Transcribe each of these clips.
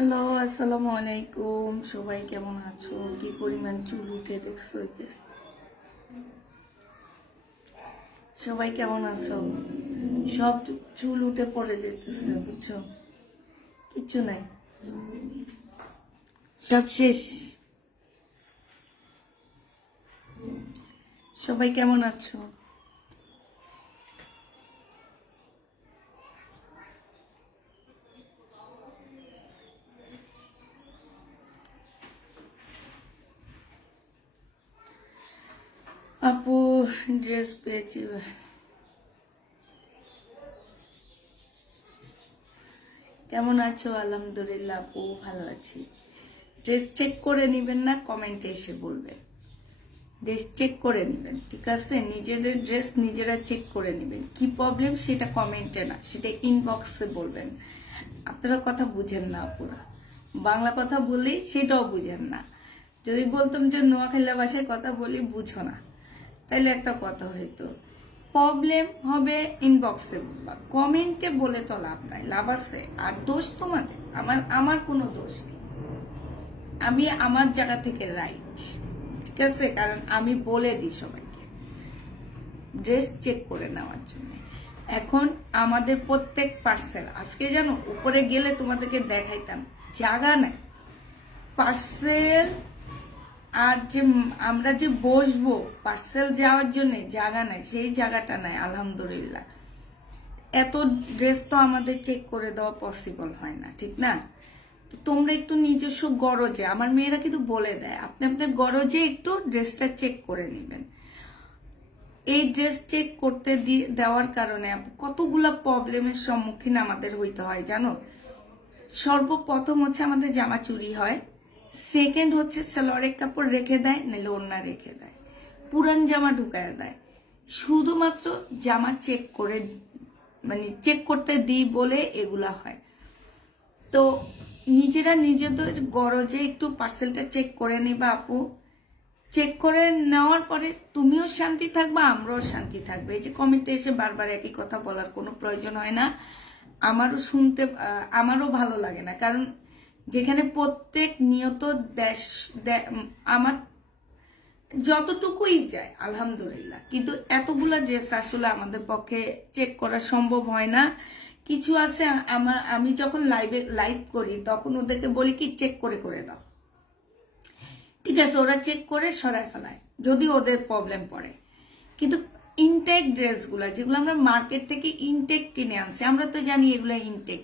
Hello, আসসালামু আলাইকুম। সবাই কেমন আছো? কি পরিমাণ চুল উঠে দেখছো যে? সবাই কেমন আছো? সব চুল উঠে পড়ে যেতেছে, বুঝছো? কিচ্ছু নাই, সব শেষ। সবাই কেমন আছো? আপু, ড্রেস পেয়েছি। কেমন আছো? আলহামদুলিল্লাহ আপু, ভালো আছি। ড্রেস চেক করে নিবেন না, কমেন্টে এসে বলবেন। ড্রেস চেক করে নেবেন, ঠিক আছে? নিজেদের ড্রেস নিজেরা চেক করে নেবেন। কি প্রবলেম সেটা কমেন্টে না, সেটা ইনবক্সে বলবেন। আপনারা কথা বুঝেন না আপুরা, বাংলা কথা বলি সেটাও বুঝেন না। যদি বলতাম যে নোয়াখালী ভাষায় কথা বলি, বুঝো না, তাইলে একটা কথা হইতো। প্রবলেম হবে ইনবক্সে বলবা, কমেন্টে বলে তো লাভ নাই। লাভ আছে? আর দোষ তোমাদের, আমার কোনো দোষ নেই। আমি আমার জায়গা থেকে রাইট, ঠিক আছে? কারণ আমি বলে দিই সবাইকে ড্রেস চেক করে নেওয়ার জন্য। এখন আমাদের প্রত্যেক পার্সেল, আজকে জানো উপরে গেলে তোমাদেরকে দেখাইতাম, জায়গা নাই পার্সেল। আর যে আমরা যে বসবো পার্সেল যাওয়ার জন্য, জায়গা নাই, সেই জায়গাটা নাই আলহামদুলিল্লাহ। এত ড্রেস তো আমাদের চেক করে দেওয়া পসিবল হয় না, ঠিক না? তো তোমরা একটু নিজস্ব গরজে, আমার মেয়েরা কিন্তু বলে দেয়, আপনি আপনার গরজে একটু ড্রেসটা চেক করে নেবেন। এই ড্রেস চেক করতে দেওয়ার কারণে কতগুলা প্রবলেমের সম্মুখীন আমাদের হইতে হয় জানো। সর্বপ্রথম হচ্ছে আমাদের জামা চুরি হয়, সেকেন্ড হচ্ছে সালোয়ারের কাপড় রেখে দেয়, নাহলে ওড়না রেখে দেয়, পুরান জামা ঢুকায় দেয়। শুধুমাত্র জামা চেক করে, মানে চেক করতে দিই বলে এগুলা হয়। তো নিজেরা নিজেদের গরজে একটু পার্সেলটা চেক করে নিবা আপু। চেক করে নেওয়ার পরে তুমিও শান্তি থাকবা, আমরাও শান্তি থাকবে। এই যে কমেন্টে এসে বারবার একই কথা বলার কোনো প্রয়োজন হয় না। আমারও শুনতে আমারও ভালো লাগে না, কারণ যেখানে প্রত্যেক নিয়ত দেশ আমার যতটুকুই যায় আলহামদুলিল্লাহ, কিন্তু এতগুলা ড্রেস আসলে আমাদের পক্ষে চেক করা সম্ভব হয় না। কিছু আছে আমি যখন লাইভ করি তখন ওদেরকে বলি কি চেক করে করে দাও, ঠিক আছে? ওরা চেক করে সরায় ফেলায় যদি ওদের প্রবলেম পড়ে। কিন্তু ইনটেক ড্রেসগুলো যেগুলো আমরা মার্কেট থেকে ইনটেক কিনে আনছি, আমরা তো জানি এগুলো ইনটেক।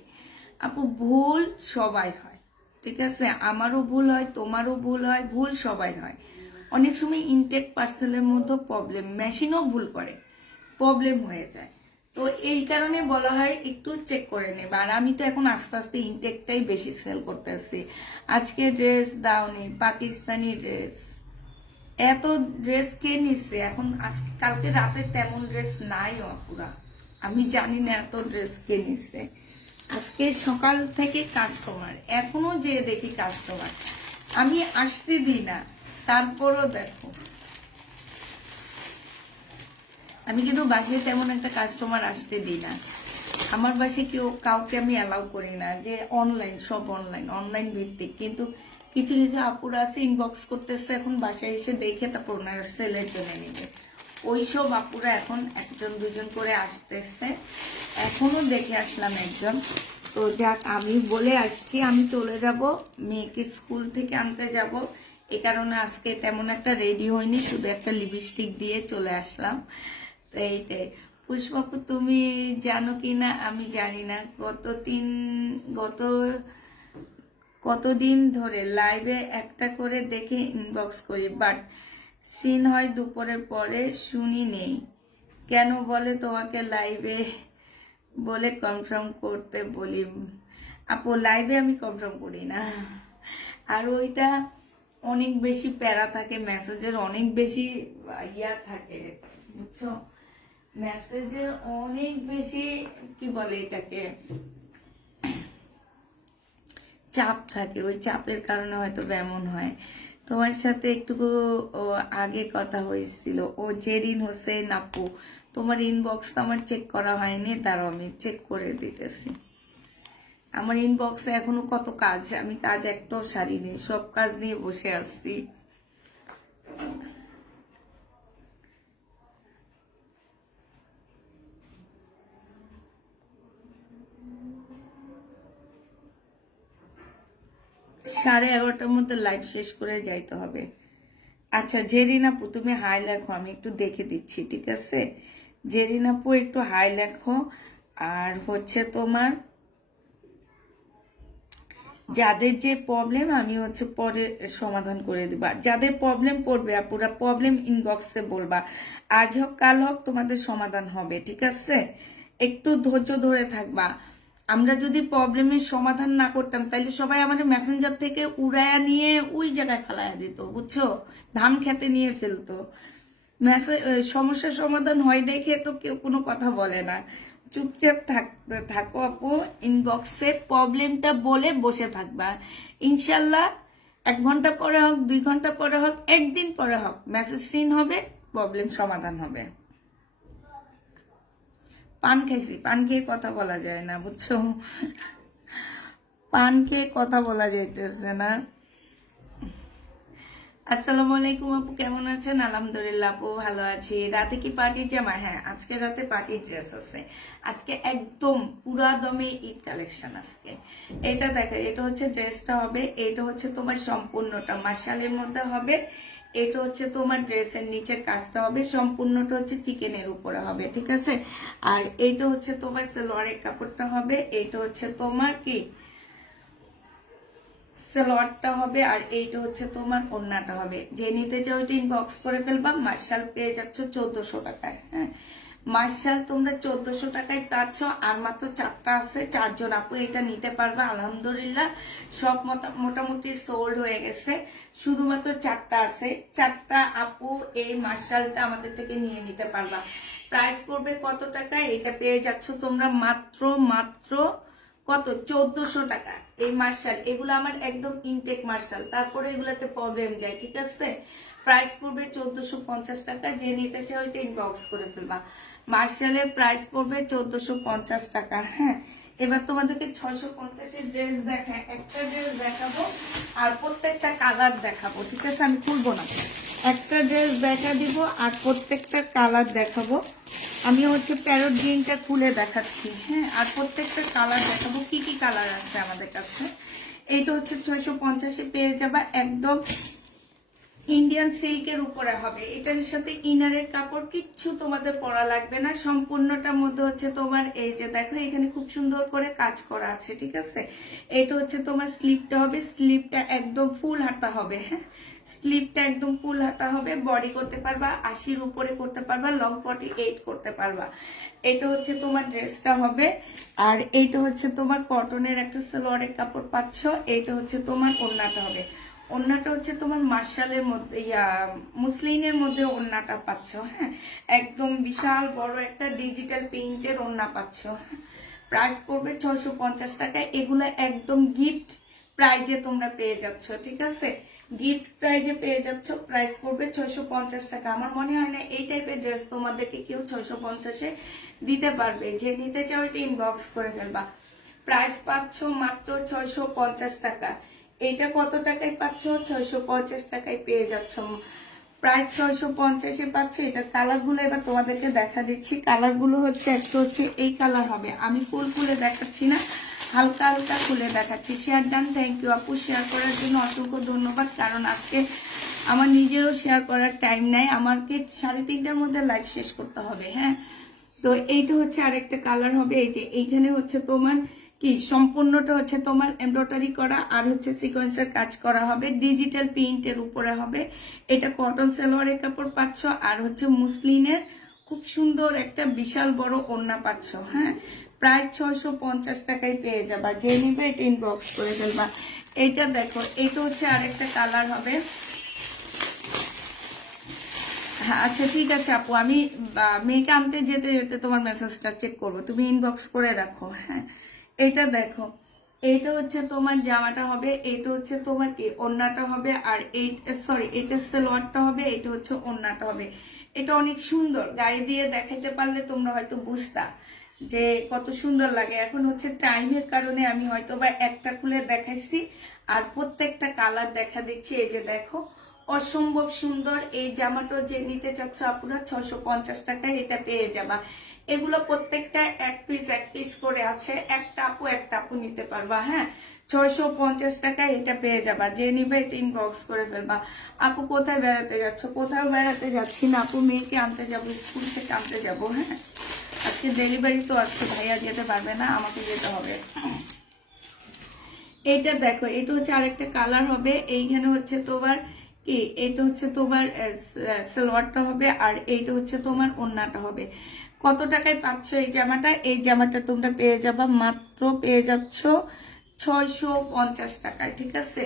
আপু, ভুল সবাই হয়, ঠিক আছে? আমারও ভুল হয়, তোমারও ভুল হয়, ভুল সবাই হয়। অনেক সময় ইনটেক পার্সেলের মধ্যে প্রবলেম, মেশিনও ভুল করে, প্রবলেম হয়ে যায়। তো এই কারণে বলা হয় একটু চেক করে নেবা। আর আমি তো এখন আস্তে আস্তে ইনটেকটাই বেশি সেল করতেছি। আজকে ড্রেস দাওনি, পাকিস্তানি ড্রেস, এত ড্রেস কে নিচ্ছে এখন? আজকে কালকে রাতে তেমন ড্রেস নাই আপুরা, আমি জানি না এত ড্রেস কে নিচ্ছে। আজকে সকাল থেকে কাস্টমার, এখনো যে দেখি কাস্টমার, আমি আসতে দিই না, তারপরও দেখো। আমি কিন্তু বাসায় তেমন একটা কাস্টমার আসতে দিই না। আমার বাসায় কাউকে আমি অ্যালাউ করি না, যে অনলাইন, সব অনলাইন অনলাইন ভিত্তিক। কিন্তু কিছু কিছু আপুরা আছে ইনবক্স করতেছে, এখন বাসায় এসে দেখে তারপর ওনারা সেলের জন্য নেবে। ওইসব আপুরা এখন একজন দুজন করে আসতেছে, এখনো দেখে আসলাম একজন। তো যাক, আমি বলে আসছি আমি চলে যাব, মেয়েকে স্কুল থেকে আনতে যাব। এ কারণে আজকে তেমন একটা রেডি হয়নি, শুধু একটা লিপস্টিক দিয়ে চলে আসলাম। তো এইটাই। পুষ্পাপু, তুমি জানো কি না আমি জানি না, গত কতদিন ধরে লাইভে একটা করে দেখে ইনবক্স করি, বাট সিন হয় দুপুরের পরে, শুনি নেই কেন? বলে তোমাকে লাইভে বলে কনফার্ম করতে বলি। আপু, লাইভে আমি কনফার্ম করি না। আর ওইটা অনেক বেশি প্যারা থাকে, মেসেজের অনেক বেশি ইয়া থাকে, বুঝছো? মেসেজের অনেক বেশি, কি বলে এটাকে, চাপ থাকে। ওই চাপের কারণে হয়তো এমন হয়। তোমার সাথে একটু আগে কথা হয়েছিল, ও জেরিন হোসেন আপু, তোমার ইনবক্স তো আমার চেক করা হয়নি, তারও আমি চেক করে দিতেছি। আমার ইনবক্সে এখনো কত কাজ, আমি কাজ একটাও সারিনি, সব কাজ নিয়ে বসে আসছি। সাড়ে 11টার মধ্যে লাইভ শেষ করে যাইতে হবে। আচ্ছা জেরিন আপু তুমি হাই লেখো, আমি একটু দেখে দিচ্ছি, ঠিক আছে? জেরিন আপু একটু হাই লেখো। আর হচ্ছে তোমার যাদের যে প্রবলেম আমি হচ্ছে পরে সমাধান করে দিবা, যাদের প্রবলেম পড়বে আপুরা প্রবলেম ইনবক্সে বলবা, আজ হোক কাল হোক তোমাদের সমাধান হবে, ঠিক আছে? একটু ধৈর্য ধরে থাকবা। আমরা যদি প্রবলেমের সমাধান না করতাম তাহলে সবাই আমাদের মেসেঞ্জার থেকে উড়াইয়া নিয়ে ওই জায়গায় ফেলাইয়া দিত, বুঝছো? ধান খেতে নিয়ে ফেলতো। মেসেজ সমস্যার সমাধান হয় দেখে তো কেউ কোনো কথা বলে না। চুপচাপ থাকো আপু, ইনবক্সে প্রবলেমটা বলে বসে থাকবা। ইনশাল্লাহ 1 ঘন্টা পরে হোক, 2 ঘন্টা পরে হোক, একদিন পরে হোক, মেসেজ সিন হবে, প্রবলেম সমাধান হবে। পান খাইছি, পান খেয়ে কথা বলা যায় না, বুঝছো? পান খেয়ে কথা বলা যাইতেছে না। আসসালামু আলাইকুম আপু, কেমন আছেন? আলহামদুলিল্লাহ আপু ভালো আছি। রাতে কি পার্টির জামা? হ্যাঁ, আজকে রাতে পার্টির ড্রেস আছে। আজকে একদম পুরা দমে ঈদ কালেকশন আজকে। এটা দেখো, এটা হচ্ছে ড্রেসটা হবে, এটা হচ্ছে তোমার সম্পূর্ণটা মার্শালের মধ্যে হবে। এটা হচ্ছে তোমার ড্রেসের নিচের কাজটা হবে, সম্পূর্ণটা হচ্ছে চিকেনের উপরে হবে, ঠিক আছে? আর এইটা হচ্ছে তোমার সালোয়ারের কাপড়টা হবে, এইটা হচ্ছে তোমার কি সালোয়ারটা হবে, আর এইটা হচ্ছে তোমার ওড়নাটা হবে। যে নিতে চাও ওইটা ইনবক্স করে ফেলবা। মার্শাল পেয়ে যাচ্ছ 1400 টাকায়। হ্যাঁ, মার্শাল তোমরা 1400 টাকায় পাচ্ছ। আর মাত্র 4টা আছে, 4জন আপু এটা নিতে পারবা। আলহামদুলিল্লাহ সব মোটামুটি সোল্ড হয়ে গেছে, শুধুমাত্র 4টা আছে। 4টা আপু এই মার্শালটা আমাদের থেকে নিয়ে নিতে পারবা। প্রাইস পড়বে কত টাকা? এটা পেয়ে যাচ্ছ তোমরা মাত্র কত? 1400 টাকা। এই মার্শাল এগুলো আমার একদম ইনটেক মার্শাল, তারপরে এগুলাতে প্রবলেম যায়, ঠিক আছে? প্রাইস পড়বে 1450 টাকা। যে নিতে চাই ওইটা ইনবক্স করে ফেলবা। মার্শালের প্রাইস পড়বে 1450 টাকা। হ্যাঁ, এবার তোমাদেরকে 650-এর ড্রেস দেখায়, একটা ড্রেস দেখাবো আর প্রত্যেকটা কালার দেখাবো, ঠিক আছে? আমি খুলবো না, একটা ড্রেস দেখা দিব আর প্রত্যেকটা কালার দেখাবো। আমি হচ্ছে প্যারট গ্রিনটা খুলে দেখাচ্ছি, হ্যাঁ, আর প্রত্যেকটা কালার দেখাবো, কি কি কালার আছে আমাদের কাছে। এইটা হচ্ছে 650-এ পেয়ে যাবা, একদম ইন্ডিয়ান সিল্কের উপরে হবে। এটার সাথে ইনারের কাপড় কিচ্ছু তোমাদের পরা লাগবে না, সম্পূর্ণটার মধ্যে হচ্ছে তোমার এই যে দেখো এখানে খুব সুন্দর করে কাজ করা আছে, ঠিক আছে? এটা হচ্ছে তোমার স্লিপটা হবে, স্লিপটা একদম ফুল হাতা হবে। হ্যাঁ, স্লিপটা একদম ফুল হাতা হবে। বডি করতে পারবা 80-র উপরে করতে পারবা, লং 48 করতে পারবা। এটা হচ্ছে তোমার ড্রেসটা হবে। আর এইটা হচ্ছে তোমার কটনের একটা সালোয়ারের কাপড় পাচ্ছ। এইটা হচ্ছে তোমার ওড়নাটা হবে। ওড়নাটা হচ্ছে তোমার মার্শালের মধ্যে মুসলিনের মধ্যে ওড়নাটা পাচ্ছ। হ্যাঁ, একদম বিশাল বড় একটা ডিজিটাল প্রিন্টের ওড়না পাচ্ছ। প্রাইস পড়বে 650 টাকায়। এগুলো একদম গিফট প্রাইজে তোমরা পেয়ে যাচ্ছ, ঠিক আছে? গিফট প্রাইজে পেয়ে যাচ্ছ। প্রাইস পড়বে 650 টাকা। আমার মনে হয় না এই টাইপের ড্রেস তোমাদেরকে কেউ 650-এ দিতে পারবে। যে নিতে চাও এটা ইনবক্স করে ফেলবা। প্রাইস পাচ্ছ মাত্র 650 টাকা। এটা কত টাকায় পাচ্ছ? 650 টাকায় পেয়ে যাচ্ছ। প্রায় 650-এ পাচ্ছ। এটা কালারগুলো এবার তোমাদেরকে দেখা দিচ্ছি। কালারগুলো হচ্ছে একটা হচ্ছে এই কালার হবে, আমি ফুল খুলে দেখাচ্ছি না, হালকা হালকা খুলে দেখাচ্ছি। শেয়ার ডান, থ্যাংক ইউ আপু, শেয়ার করার জন্য অসংখ্য ধন্যবাদ। কারণ আজকে আমার নিজেরও শেয়ার করার টাইম নাই, আমাকে 3:30টার মধ্যে লাইভ শেষ করতে হবে। হ্যাঁ, তো এইটা হচ্ছে আরেকটা কালার হবে। এই যে এইখানে হচ্ছে তোমার কি সম্পূর্ণটা হচ্ছে তোমার এমব্রয়ডারি করা আর হচ্ছে সিকোয়েন্সের কাজ করা হবে, ডিজিটাল প্রিন্টের উপরে হবে। এটা কটন সালোয়ারের কাপড় পাচ্ছ আর হচ্ছে মুসলিনের খুব সুন্দর একটা বিশাল বড় ওড়না পাচ্ছ। হ্যাঁ, প্রায় 650 টাকায় পেয়ে যাবা। যে নিবে এটা ইনবক্স করে ফেলবা। এইটা দেখো, এটা হচ্ছে আরেকটা কালার হবে। হ্যাঁ, আচ্ছা ঠিক আছে আপু, আমি মেয়েকে আনতে যেতে যেতে তোমার মেসেজটা চেক করবো, তুমি ইনবক্স করে রাখো। হ্যাঁ, এটা দেখো, এইটা হচ্ছে তোমার জামাটা হবে, এটা হচ্ছে তোমার কি ওড়নাটা হবে, আর এই সরি এটা সালোয়ারটা হবে, এটা হচ্ছে ওড়নাটা হবে। এটা অনেক সুন্দর, গায়ে দিয়ে দেখাইতে পারলে তোমরা হয়তো বুঝতা যে কত সুন্দর লাগে। এখন হচ্ছে টাইমের কারণে আমি হয়তো বা একটা খুলে দেখাইছি আর প্রত্যেকটা কালার দেখা দিচ্ছি। এই যে দেখো অসম্ভব সুন্দর এই জামাটা যে নিতে চাচ্ছ আপনারা 650 টাকায় এটা পেয়ে যাবা। এগুলো প্রত্যেকটা এক পিস করে আছে, একটা আপু নিতে পারবা। হ্যাঁ, 650 টাকায় এটা পেয়ে যাবা। যে নিবে এটা ইনবক্স করে ফেলবা। আপু কোথায় বেড়াতে যাচ্ছ? কোথাও বেড়াতে যাচ্ছি না আপু, মেয়েকে আনতে যাবো, স্কুল থেকে আনতে যাবো। হ্যাঁ, আজকে ডেলিভারি তো আজকে ভাইয়া যেতে পারবে না, আমাকে যেতে হবে। এইটা দেখো, এটা হচ্ছে আরেকটা কালার হবে। এইখানে হচ্ছে তোমার কি, এটা হচ্ছে তোমার সালোয়ারটা হবে আর এইটা হচ্ছে তোমার ওড়নাটা হবে। কত টাকায় পাচ্ছ এই জামাটা? এই জামাটা তোমরা পেয়ে যাবা মাত্র, পেয়ে যাচ্ছ 650 টাকায়। ঠিক আছে,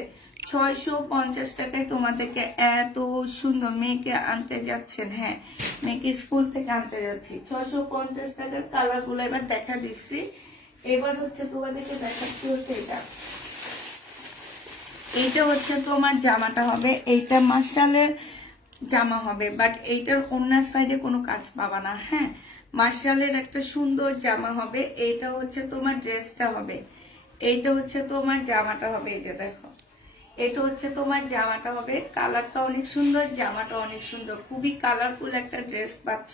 650 টাকায় তোমাদেরকে এত সুন্দর, মেয়েকে আনতে যাচ্ছেন, হ্যাঁ মেয়েকে স্কুল থেকে আনতে যাচ্ছি, 650 টাকার কালার গুলো এবার দেখা দিচ্ছি। এবার হচ্ছে তোমাদেরকে দেখাচ্ছি হচ্ছে এটা। এইটা হচ্ছে তোমার জামাটা হবে, এইটা মার্শালের জামা হবে, বাট এইটার ওনার সাইডে কোনো কাজ পাবা না। হ্যাঁ, মার্শালের একটা সুন্দর জামা হবে। এইটা হচ্ছে তোমার ড্রেসটা হবে, এইটা হচ্ছে তোমার জামাটা হবে। এই যে দেখো, এটা হচ্ছে তোমার জামাটা হবে। কালারটা অনেক সুন্দর, জামাটা অনেক সুন্দর, খুবই কালারফুল একটা ড্রেস পাচ্ছ।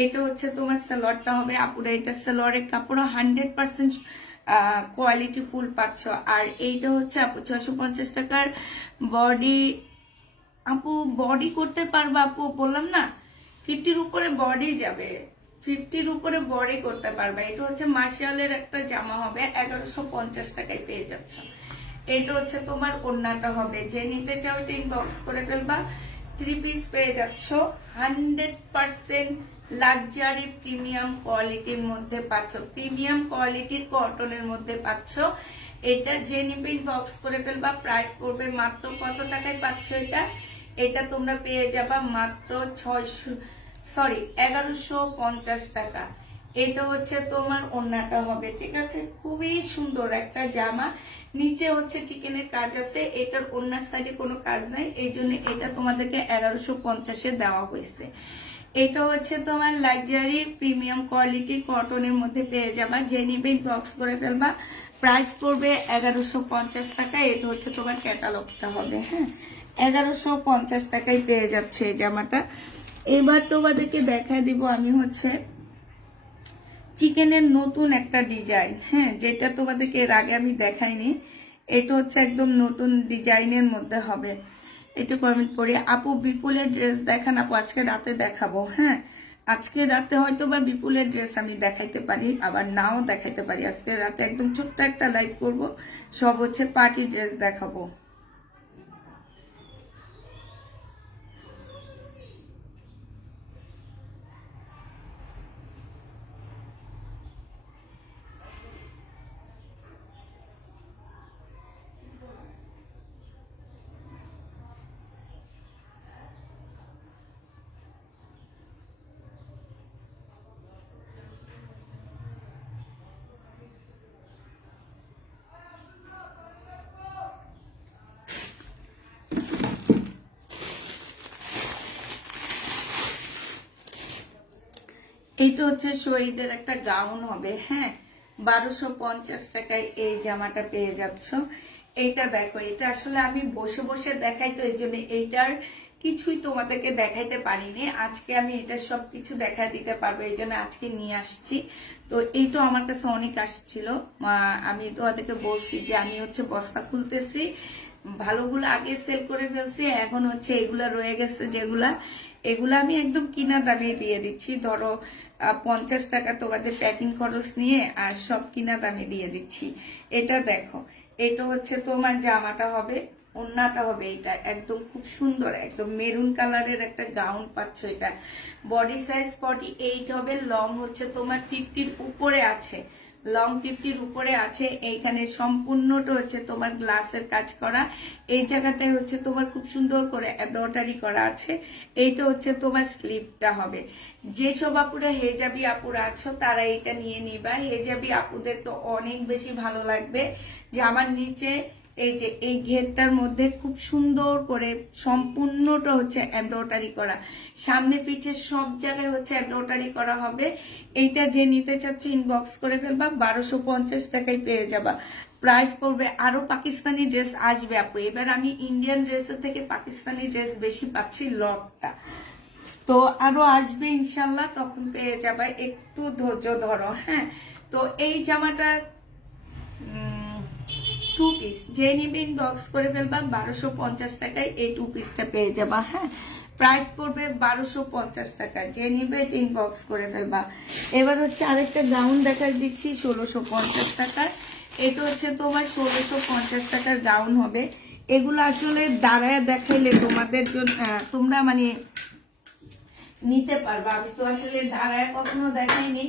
এইটা হচ্ছে তোমার সালোয়ারটা হবে। আপুরা এটা সালোয়ারের কাপড় 100% কোয়ালিটি ফুল পাচ্ছ। আর এইটা হচ্ছে আপু 650 টাকার বডি। আপু বডি করতে পারবা আপু? বললাম না 50-র উপরে বডি যাবে, 50-র উপরে বডি করতে পারবা। এটা হচ্ছে মার্শালের একটা জামা হবে, 1150 টাকায় পেয়ে যাচ্ছ। এটা হচ্ছে তোমার ওড়নাটা হবে। যে নিতে চাও এটা ইনবক্স করে ফেলবা। 3 পিস পেয়ে যাচ্ছ, 100% লাক্সারি প্রিমিয়াম কোয়ালিটির মধ্যে পাচ্ছ, প্রিমিয়াম কোয়ালিটির কটনের মধ্যে পাচ্ছ। এটা যে নিবে ইনবক্স করে ফেলবা। প্রাইস পড়বে মাত্র কত টাকায় পাচ্ছ এটা? এটা তোমরা পেয়ে যাবা মাত্র 1150 টাকা। এটা হচ্ছে তোমার ওড়নাটা হবে। ঠিক আছে, খুবই সুন্দর একটা জামা। নিচে হচ্ছে চিকেনের কাজ আছে, এটার ওড়নার সাইডে কোনো কাজ নাই, এই জন্য এটা তোমাদেরকে 1150-এ দেওয়া হয়েছে। এটা হচ্ছে তোমার লাক্সারি প্রিমিয়াম কোয়ালিটির কটনের মধ্যে পেয়ে যাবা। যে নিবে বক্স করে ফেলবা। প্রাইস পড়বে 1150 টাকা। এটা হচ্ছে তোমার ক্যাটালগটা হবে। হ্যাঁ, 1150 টাকায় পেয়ে যাচ্ছে এই জামাটা। এবার তোমাদেরকে দেখা দিব আমি হচ্ছে চিকেনের নতুন একটা ডিজাইন। হ্যাঁ, যেটা তোমাদেরকে এর আগে আমি দেখাইনি। এটা হচ্ছে একদম নতুন ডিজাইনের মধ্যে হবে। একটু কমেন্ট করি আপু বিপুলের ড্রেস দেখান আপু, আজকে রাতে দেখাবো। হ্যাঁ, আজকে রাতে হয়তো বা বিপুলের ড্রেস আমি দেখাইতে পারি, আবার নাও দেখাইতে পারি। আজকে রাতে একদম ছোট্ট একটা লাইভ করব, সব হচ্ছে পার্টি ড্রেস দেখাবো। এইটা হচ্ছে শহীদের একটা গাউন হবে। হ্যাঁ, 1250 টাকায় এই জামাটা পেয়ে যাচ্ছ। এইটা দেখো, এটা আসলে আমি বসে বসে দেখাই, তো এই জন্য এইটার কিছুই তোমাদেরকে দেখাইতে পারিনি। আজকে আমি এটা সবকিছু দেখা দিতে পারবো, এই জন্য আজকে নিয়ে আসছি। তো এইটা আমার কাছে অনেক আসছিল, আমি তোমাদেরকে বলছি যে আমি হচ্ছে বস্তা খুলতেছি, ভালোগুলো আগে সেল করে ফেলছি, এখন হচ্ছে এগুলা রয়ে গেছে যেগুলা, এগুলা আমি একদম কিনা দামে দিয়ে দিচ্ছি। ধরো 50 টাকা তোমাদের প্যাকিং খরচ নিয়ে আর সব কিনা দামে দিয়ে দিচ্ছি। এটা দেখো, এটা হচ্ছে তোমার জামাটা হবে, ওড়নাটা হবে। এটা একদম খুব সুন্দর, একদম মেরুন কালারের একটা গাউন পাচ্ছ। এটা বডি সাইজ 48 হবে, লং হচ্ছে তোমার 50-র উপরে আছে, লং 50-র উপরে আছে। এইখানে সম্পূর্ণটা হচ্ছে তোমার গ্লাসের কাজ করা। এই জায়গাটায় হচ্ছে তোমার খুব সুন্দর করে এমব্রয়ডারি করা আছে। এইটা হচ্ছে তোমার স্লিপটা হবে। যেসব আপুরা হেজাবি আপুরা আছো তারা এটা নিয়ে নিবা। হেজাবি আপুদের তো অনেক বেশি ভালো লাগবে যে আমার নিচে এই যে এই ঘেরটার মধ্যে খুব সুন্দর করে সম্পূর্ণটা হচ্ছে এমব্রয়ডারি করা, সামনে পিছে সব জায়গায় হচ্ছে এমব্রয়ডারি করা হবে। এইটা যে নিতে চাচ্ছে ইনবক্স করে ফেলবা, 1250 টাকায় পেয়ে যাবা। প্রাইস পড়বে। আরো পাকিস্তানি ড্রেস আসবে আপু, এবার আমি ইন্ডিয়ান ড্রেসের থেকে পাকিস্তানি ড্রেস বেশি পাচ্ছি লটটা, তো আরো আসবে ইনশাল্লাহ, তখন পেয়ে যাবে, একটু ধৈর্য ধরো। হ্যাঁ, তো এই জামাটা 2 পিস যে নিবে ইনবক্স করে ফেলবা, 1250 টাকায় এই 2 পিসটা পেয়ে যাবা। হ্যাঁ, প্রাইস পড়বে 1250 টাকা, যে নিবে এটা ইনবক্স করে ফেলবা। এবার হচ্ছে আরেকটা গাউন দেখা দিচ্ছি 1650 টাকার। এটা হচ্ছে তোমার 1650 টাকার গাউন হবে। এগুলো আসলে দাঁড়ায় দেখাইলে তোমাদের জন্য তোমরা মানে নিতে পারবা। আমি তো আসলে দাঁড়ায় কখনো দেখাইনি,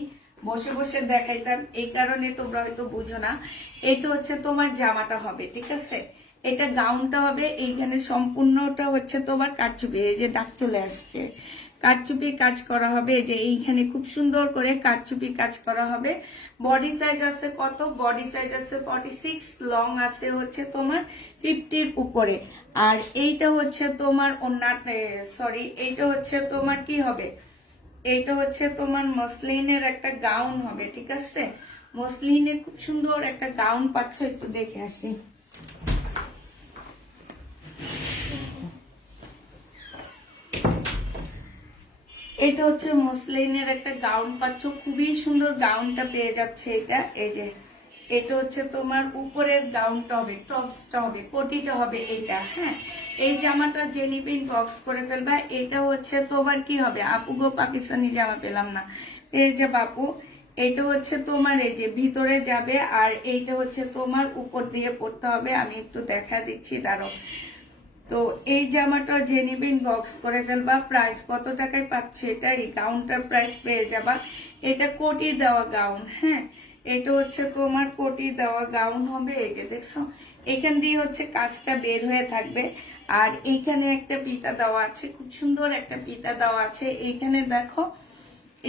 বসে বসে দেখাইতাম, এই কারণে তোমরা হয়তো বুঝো না। এটা হচ্ছে তোমার জামাটা হবে, ঠিক আছে, এটা গাউনটা হবে। এইখানে সম্পূর্ণটা হচ্ছে তোমার কারচুপি, এই যে ডাক চলে আসছে, কারচুপি কাজ করা হবে। এই যে এইখানে খুব সুন্দর করে কারচুপি কাজ করা হবে। বডি সাইজ আছে কত? বডি সাইজ আছে 46, লং আছে হচ্ছে তোমার 50-র উপরে। আর এইটা হচ্ছে তোমার সরি, এইটা হচ্ছে তোমার কি হবে, এইটা হচ্ছে তোমার মসলিনের একটা গাউন হবে, ঠিক আছে, মসলিনের খুব সুন্দর একটা গাউন পাচ্ছ, একটু দেখে আসি। এটা হচ্ছে মসলিনের একটা গাউন পাচ্ছ, খুবই সুন্দর গাউনটা পেয়ে যাচ্ছে এটা। এই যে এটা হচ্ছে তোমার উপরের গাউনটা হবে, টপসটা হবে, কোটিটা হবে এইটা। হ্যাঁ, এই জামাটা যে নিবে ইনবক্স করে ফেলবা। এটা হচ্ছে তোমার কি হবে, আপু গো পাকিস্তানি জামা পেলাম না, এই যে বাপু, এটা হচ্ছে তোমার এই যে ভিতরে যাবে, আর এইটা হচ্ছে তোমার উপর দিয়ে পড়তে হবে। আমি একটু দেখা দিচ্ছি, দাঁড়ো। তো এই জামাটা যে নিবে ইনবক্স করে ফেলবা। প্রাইস কত টাকায় পাচ্ছে এটা, এই গাউনটার প্রাইস পেয়ে যাবা। এটা কোটি দেওয়া গাউন। হ্যাঁ, এটা হচ্ছে তোমার কোটি দেওয়া গাউন হবে। এই যে দেখছো, এখান দিয়ে হচ্ছে কাজটা বের হয়ে থাকবে, আর এইখানে একটা পিতা দেওয়া আছে, খুব সুন্দর একটা পিতা দেওয়া আছে। এইখানে দেখো,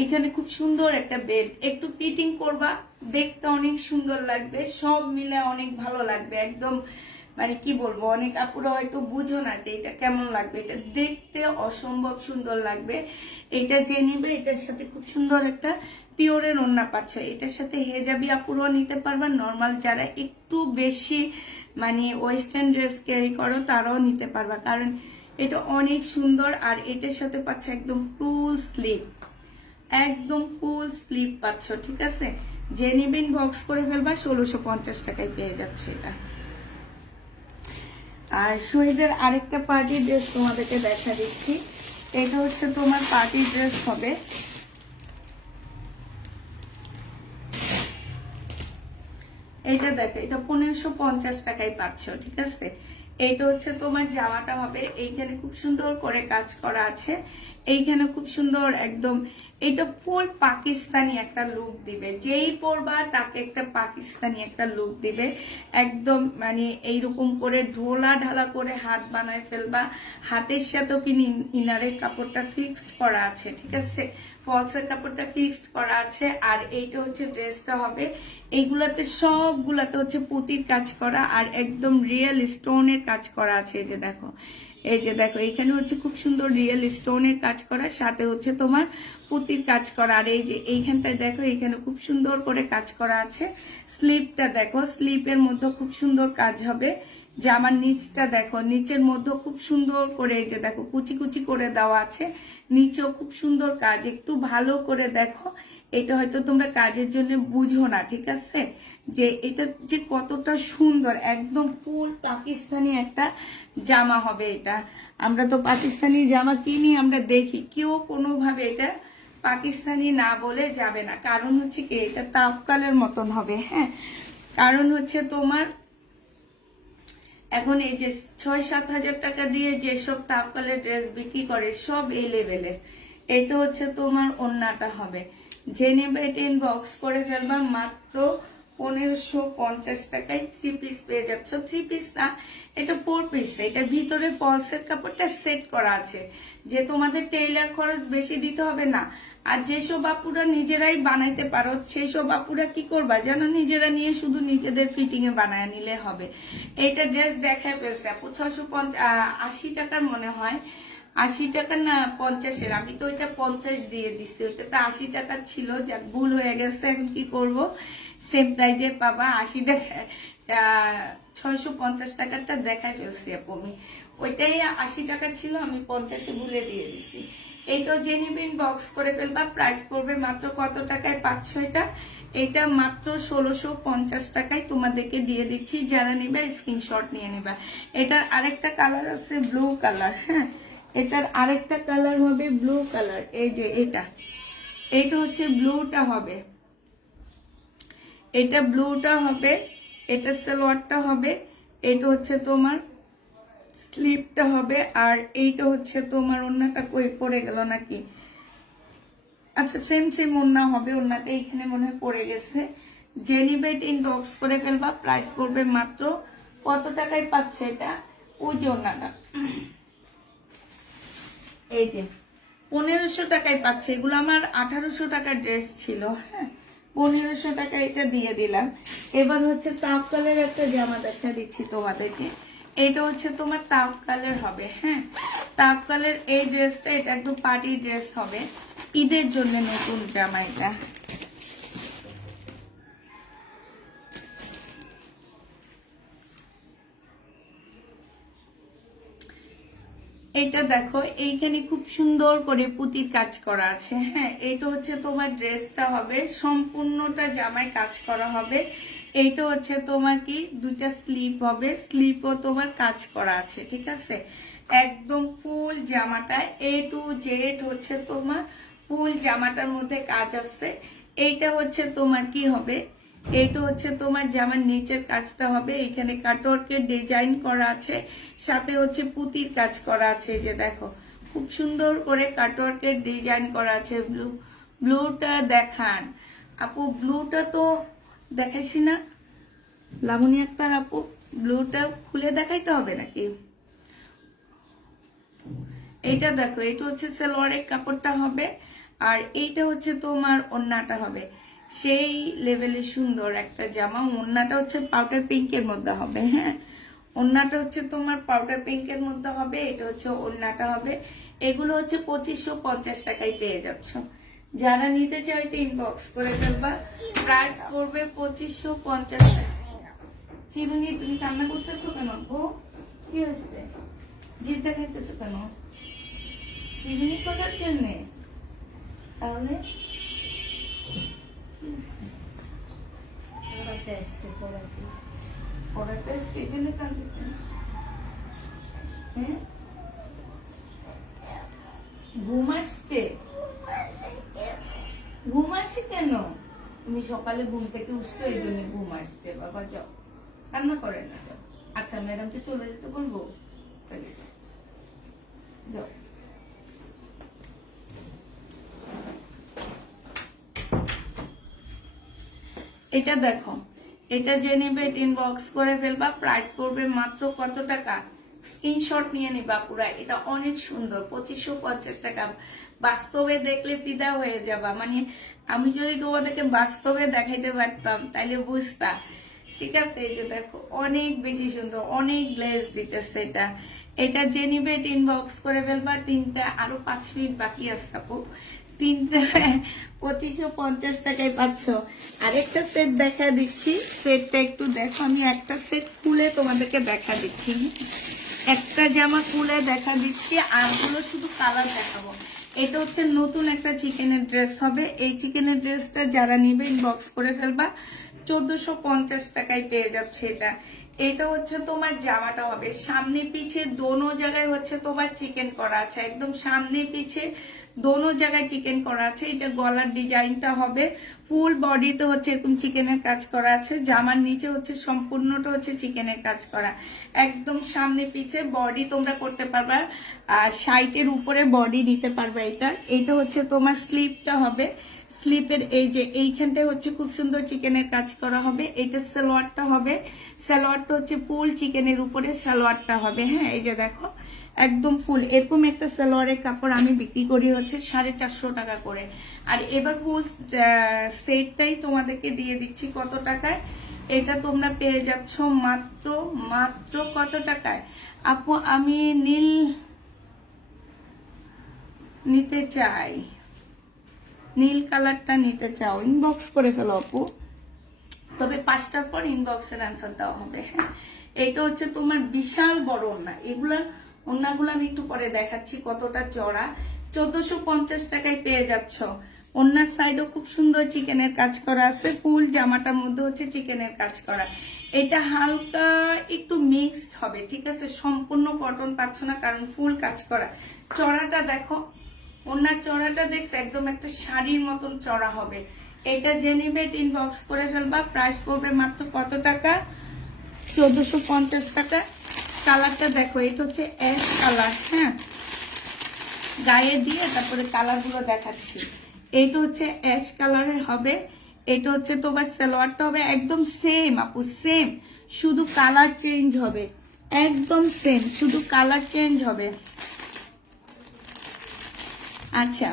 এখানে খুব সুন্দর একটা বেল্ট, একটু ফিটিং করবা, দেখতে অনেক সুন্দর লাগবে, সব মিলে অনেক ভালো লাগবে একদম। মানে কি বলবো, অনেক আপুরা হয়তো বুঝো না যে এটা কেমন লাগবে, এটা দেখতে অসম্ভব সুন্দর লাগবে। এটা যে নিবে এটার সাথে খুব সুন্দর একটা পিওরের ওড়না পাচ্ছ, এটার সাথে হেজাবি আপুরাও নিতে পারবা, নর্মাল যারা একটু বেশি মানে ওয়েস্টার্ন ড্রেস ক্যারি করো তারাও নিতে পারবা, কারণ এটা অনেক সুন্দর। আর এটার সাথে পাচ্ছ একদম ফুল স্লিভ, একদম ফুল স্লিভ পাচ্ছ, ঠিক আছে, যে নিবেন বক্স করে ফেলবা, 1650 টাকায় পেয়ে যাচ্ছে এটা। আর শহীদের আরেকটা পার্টি ড্রেস তোমাদেরকে দেখা দিচ্ছি। এটা হচ্ছে তোমার পার্টি ড্রেস হবে। এটা দেখো, এটা 1550 টাকায় পাচ্ছ, ঠিক আছে। এইটা হচ্ছে তোমার জামাটা হবে, এইখানে খুব সুন্দর করে কাজ করা আছে, এইখানে খুব সুন্দর একদম, এটা ফুল পাকিস্তানি একটা লুক দিবে, যেই পরবা তাকে একটা পাকিস্তানি একটা লুক দিবে একদম। মানে এইরকম করে ঢোলা ঢালা করে হাত বানায় ফেলবা, হাতের সাথেও কি ইনারের কাপড়টা ফিক্সড করা আছে, ঠিক আছে, ফলসের কাপড়টা ফিক্সড করা আছে। আর এইটা হচ্ছে ড্রেসটা হবে, এইগুলাতে সবগুলাতে হচ্ছে পুঁতির কাজ করা, আর একদম রিয়েল স্টোনের কাজ করা আছে। এই যে দেখো, এই যে দেখো, এখানে হচ্ছে খুব সুন্দর রিয়েল স্টোনের কাজ করা, সাথে হচ্ছে তোমার পুঁতির কাজ করা। আর এই যে এইখানটায় দেখো, এখানে খুব সুন্দর করে কাজ করা আছে। স্লিপটা দেখো, স্লিপের মধ্যে খুব সুন্দর কাজ হবে। জামার নিচটা দেখো, নিচের মধ্যে খুব সুন্দর করে এই যে দেখো কুচি কুচি করে দেওয়া আছে, নিচেও খুব সুন্দর কাজ, একটু ভালো করে দেখো। এটা হয়তো তোমরা কাজের জন্য বুঝো না, ঠিক আছে, যে এটা যে কতটা সুন্দর, একদম ফুল পাকিস্তানি একটা জামা হবে এটা। আমরা তো পাকিস্তানি জামা কিনি, আমরা দেখি, কেউ কোনোভাবে এটা পাকিস্তানি না বলে যাবে না, কারণ হচ্ছে কি এটা তাওকালের মতন হবে। হ্যাঁ, কারণ হচ্ছে তোমার এখন এই যে 6-7 হাজার টাকা দিয়ে যেসব তাওকালের ড্রেস বিক্রি করে সব এই লেভেলের। এটা হচ্ছে তোমার ওড়নাটা হবে, যে নেবে এটা ইনবক্স করে ফেলবা, মাত্র 1550 টাকায় 3 পিস পেয়ে যাচ্ছ। 3 পিস না, এটা 4 পিস। এটার ভিতরে ফলসের কাপড়টা সেট করা আছে, যে তোমাদের টেইলার খরচ বেশি দিতে হবে না। আর যেসব আপুরা নিজেরাই বানাইতে পারো, সেই সব আপুরা কি করবা জানো, নিজেরা নিয়ে শুধু নিজেদের ফিটিং এ বানায় নিলে হবে। এইটা ড্রেস দেখায় ফেলছে আপু 680 টাকার মনে হয়, 80 টাকা না 50-এর। আমি তো ওইটা 50 দিয়ে দিচ্ছি, ওইটা তো 80 টাকা ছিল, যাক ভুল হয়ে গেছে। এখন কি করব, সেম প্রাইজে পাবা 80 টাকা। 650 টাকারটা দেখাই ফেলছি আপু আমি, ওইটাই 80 টাকা ছিল, আমি 50-এ ভুলে দিয়ে দিচ্ছি। এইটা যে নিবেন বক্স করে ফেলবা। প্রাইস পড়বে মাত্র কত টাকায় পাচ্ছ এটা? এটা মাত্র 1650 টাকায় তোমাদেরকে দিয়ে দিচ্ছি। যারা নিবে স্ক্রিনশট নিয়ে নিবা। এটার আরেকটা কালার আছে ব্লু কালার। হ্যাঁ, এটার আরেকটা কালার হবে ব্লু কালার। এই যে এটা হচ্ছে ব্লুটা হবে, এটা ব্লুটা হবে, এটা সালোয়ারটা হবে, এটা হচ্ছে তোমার স্লিপটা হবে, আর এইটা হচ্ছে তোমার ওড়নাটা কই পড়ে গেল নাকি? আচ্ছা, সেম ওড়না হবে, ওড়নাটা এইখানে মনে হয় পড়ে গেছে। জেনিবেট ইনবক্স করে ফেলবা। প্রাইস পড়বে মাত্র কত টাকায় পাচ্ছে এটা? ওই যে ওড়নাটা, এই যে 1500 টাকায় পাচ্ছে। এগুলো আমার 1800 টাকার ড্রেস ছিল। হ্যাঁ, 1500 টাকা এটা দিয়ে দিলাম। এবার হচ্ছে তাওকালের একটা জামা দেখা দিচ্ছি তোমাদেরকে। এটা হচ্ছে তোমার তাওকালের হবে। হ্যাঁ, তাওকালের এই ড্রেসটা, এটা একদম পার্টি ড্রেস হবে, ঈদের জন্য নতুন জামা এটা। এটা দেখো, এইখানে খুব সুন্দর করে পুঁতির কাজ করা আছে। হ্যাঁ, এটা হচ্ছে তোমার ড্রেসটা হবে, সম্পূর্ণটা জামায় কাজ করা হবে। এইটা হচ্ছে তোমার কি দুইটা স্লিপ হবে, স্লিপও তোমার কাজ করা আছে। ঠিক আছে, একদম ফুল জামাটা A to Z হচ্ছে তোমার ফুল জামাটার মধ্যে কাজ আছে। এইটা হচ্ছে তোমার কি হবে, এইটা হচ্ছে তোমার জামার নিচের কাজটা হবে, এখানে কাটওয়ার্কের ডিজাইন করা আছে, সাথে হচ্ছে পুঁতির কাজ করা আছে। এই যে দেখো, খুব সুন্দর করে কাটওয়ার্কের ডিজাইন করা আছে। ব্লুটা দেখান আপু, ব্লুটা তো দেখাইছি না লাবণী আক্তার আপু? ব্লুটা খুলে দেখাইতে হবে নাকি? এইটা দেখো, এটা হচ্ছে সালোয়ারের কাপড়টা হবে, আর এইটা হচ্ছে তোমার ওড়নাটা হবে। সেই লেভেলে সুন্দর একটা জামা। ওড়নাটা হচ্ছে পাউডার পিঙ্কের মধ্যে হবে। হ্যাঁ, ওড়নাটা হচ্ছে তোমার পাউডার পিঙ্কের মধ্যে হবে, এটা হচ্ছে ওড়নাটা হবে। এগুলো হচ্ছে 2550 টাকায় পেয়ে যাচ্ছ। যারা নিতে চাও এটা ইনবক্স করে ফেলবা। প্রাইস পড়বে 2550 টাকা। চিরুনি, তুমি কান্না করতেছো কেন গো? কি হয়েছে? জিদ দেখাইতেছো কেন? চিরুনি করার জন্যে? তাহলে পড়াতে আসছে, পড়াতে আসছে, এই জন্য কাঁদতে। হ্যাঁ, ঘুম আসছে? ঘুম আসে কেন? তুমি সকালে ঘুম থেকে উঠছো, এই জন্য ঘুম আসছে। বাবা যাও, কান্না করে না, যাও। আচ্ছা, ম্যাডামকে চলে যেতে বলবো, তাহলে যাও। এটা দেখো, এটা যে নেবে ইনবক্স করে ফেলবা। প্রাইস পড়বে মাত্র কত টাকা? স্ক্রিনশট নিয়ে নিবা পুরা। এটা অনেক সুন্দর, 2550 টাকা। বাস্তবে দেখলে ফিদা হয়ে যাবা। মানে আমি যদি তোমাদেরকে বাস্তবে দেখাইতে পারতাম তাইলে বুঝতা। ঠিক আছে, এই যে দেখো, অনেক বেশি সুন্দর, অনেক গ্লেজ দিতেছে এটা। এটা যে নিবে ইনবক্স করে ফেলবা। তিনটা, আরো 5 মিনিট বাকি আছে আপু। তিনটা 2550 টাকায় পাচ্ছ। আরেকটা সেট দেখা দিচ্ছি, সেটটা একটু দেখো। আমি একটা সেট খুলে তোমাদেরকে দেখা দিচ্ছি, একটা জামা খুলে দেখা দিচ্ছি, আরগুলো শুধু কালার দেখাবো। এটা হচ্ছে নতুন একটা চিকেনের ড্রেস হবে। এই চিকেনের ড্রেসটা যারা নিবে ইনবক্স করে ফেলবা। 1450 টাকায় পেয়ে যাচ্ছে এটা। এটা হচ্ছে তোমার জামাটা হবে, সামনে পিছে দোনো জায়গায় হচ্ছে তোমার চিকেন করা আছে, একদম সামনে পিছে দোনো জায়গায় চিকেন করা আছে। এটা গলার ডিজাইনটা হবে, ফুল বডিতে হচ্ছে এরকম চিকেনের কাজ করা আছে, জামার নিচে হচ্ছে সম্পূর্ণটা হচ্ছে চিকেনের কাজ করা, একদম সামনে পিছে বডি তোমরা করতে পারবা, আর সাইডের উপরে বডি নিতে পারবা। এটা হচ্ছে তোমার স্লিপটা হবে, স্লিপের এই যে এইখানটায় হচ্ছে খুব সুন্দর চিকেনের কাজ করা হবে। এটা সালোয়ারটা হবে, সালোয়ারটা হচ্ছে ফুল চিকেনের উপরে সালোয়ারটা হবে। হ্যাঁ, এই যে দেখো একদম ফুল এরকম একটা সালোয়ারের কাপড় আমি বিক্রি করি হচ্ছে 450 টাকা করে। আর এবার ফুল সেটটাই তোমাদেরকে দিয়ে দিচ্ছি কত টাকায়, এটা তোমরা পেয়ে যাচ্ছ মাত্র মাত্র কত টাকায় আপু? আমি নীল নিতে চাই, নীল কালারটা নিতে চাও, ইনবক্স করে ফেলো আপু, তবে 5টার পর ইনবক্সের অ্যান্সার দেওয়া হবে। হ্যাঁ, এটা হচ্ছে তোমার বিশাল বড় ওড়না, এগুলা ওড়নাগুলো আমি একটু পরে দেখাচ্ছি কতটা চড়া। 1450 টাকায় পেয়ে যাচ্ছ। ওড়নার সাইডও খুব সুন্দর চিকেনের কাজ করা আছে, ফুল জামাটার মধ্যে হচ্ছে চিকেনের কাজ করা। এটা হালকা একটু মিক্সড হবে, ঠিক আছে, সম্পূর্ণ কটন পাচ্ছ না কারণ ফুল কাজ করা। চড়াটা দেখো, ওড়নার চড়াটা দেখছে একদম একটা শাড়ির মতন চড়া হবে। এটা যে নিবে ইনবক্স করে ফেলবা, প্রাইস পড়বে মাত্র কত টাকা? 1450 টাকা। কালারটা দেখো, এটা হচ্ছে অ্যাশ কালার। হ্যাঁ, গায়ে দিয়ে তারপরে কালার গুলো দেখাচ্ছি। এটা হচ্ছে অ্যাশ কালারের হবে, এটা হচ্ছে তোমার সালোয়ারটা হবে একদম সেম আপু, সেম, শুধু কালার চেঞ্জ হবে, একদম সেম, শুধু কালার চেঞ্জ হবে। আচ্ছা,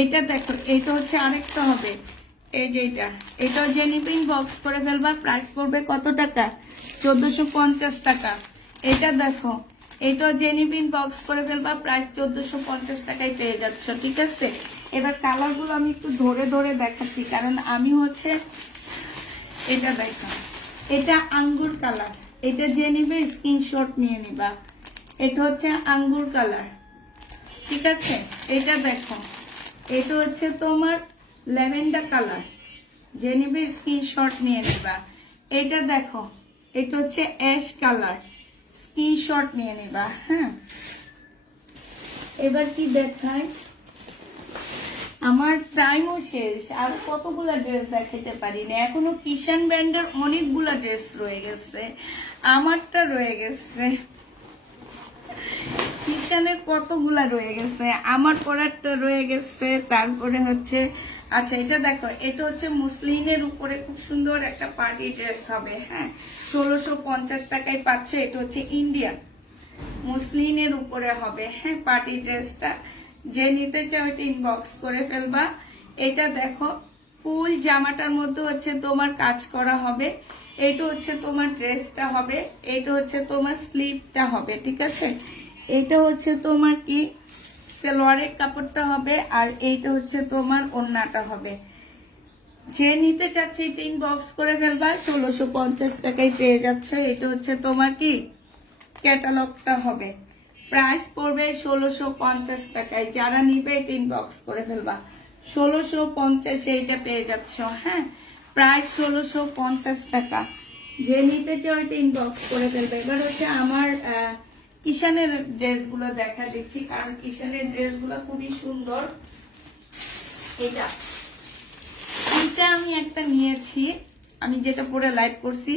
এটা দেখো, এটা হচ্ছে আরেকটা হবে, এই যে এটাও যে নিবে বক্স করে ফেলবা, প্রাইস পড়বে কত টাকা? 1450 টাকা। এটা দেখো, এটাও যে নিবে বক্স করে ফেলবা, প্রাইস 1450 টাকায় পেয়ে যাচ্ছ, ঠিক আছে। এবার কালার গুলো আমি একটু ধরে ধরে দেখাচ্ছি কারণ আমি হচ্ছে, এটা দেখো, এটা আঙ্গুর কালার, এটা যে নিবে স্ক্রিনশট নিয়ে নিবা, এটা হচ্ছে আঙ্গুর কালার, ঠিক আছে। এটা দেখো, এটা হচ্ছে তোমার ল্যাভেন্ডার কালার, যে নিবে স্ক্রিনশট নিয়ে নিবা। এটা দেখো, এটা হচ্ছে অ্যাশ কালার, স্ক্রিনশট নিয়ে নিবা। হ্যাঁ, এবার কি দেখায়, আমার টাইমও শেষ, আর কতগুলা ড্রেস দেখাতে পারি না এখনো। কিষান ব্র্যান্ডের অনেকগুলা ড্রেস রয়ে গেছে, আমারটা রয়ে গেছে, কিষানের কতগুলা রয়ে গেছে, আমার পরারটা রয়ে গেছে, তারপরে হচ্ছে। আচ্ছা, এটা দেখো, এটা হচ্ছে মুসলিনের উপরে খুব সুন্দর একটা পার্টি ড্রেস হবে। হ্যাঁ, 1650 টাকায় পাচ্ছ। এটা হচ্ছে ইন্ডিয়ান মুসলিনের উপরে হবে। হ্যাঁ, পার্টি ড্রেসটা যে নিতে চাও এটা ইনবক্স করে ফেলবা। এটা দেখো, ফুল জামাটার মধ্যে হচ্ছে তোমার কাজ করা হবে, এটা হচ্ছে তোমার ড্রেসটা হবে, এটা হচ্ছে তোমার স্লিভটা হবে, ঠিক আছে। এটা হচ্ছে তোমার কি সালোয়ারের কাপড়টা হবে, আর এইটা হচ্ছে তোমার ওড়নাটা হবে। যে নিতে চাচ্ছে এটা ইনবক্স করে ফেলবা, 1650 টাকায় পেয়ে যাচ্ছ। এটা হচ্ছে তোমার কি ক্যাটালগটা হবে, প্রাইস পড়বে 1650 টাকায়। যারা নিবে এটা ইনবক্স করে ফেলবা, 1650 এইটা পেয়ে যাচ্ছ। হ্যাঁ, প্রাইস 1650 টাকা। যে নিতে চাও এটা ইনবক্স করে ফেলবে। এবার হচ্ছে আমার কিষানের ড্রেসগুলো দেখা দিচ্ছি কারণ কিষানের ড্রেসগুলো খুবই সুন্দর। এটা আমি একটা নিয়েছি, আমি যেটা পরে লাইভ করছি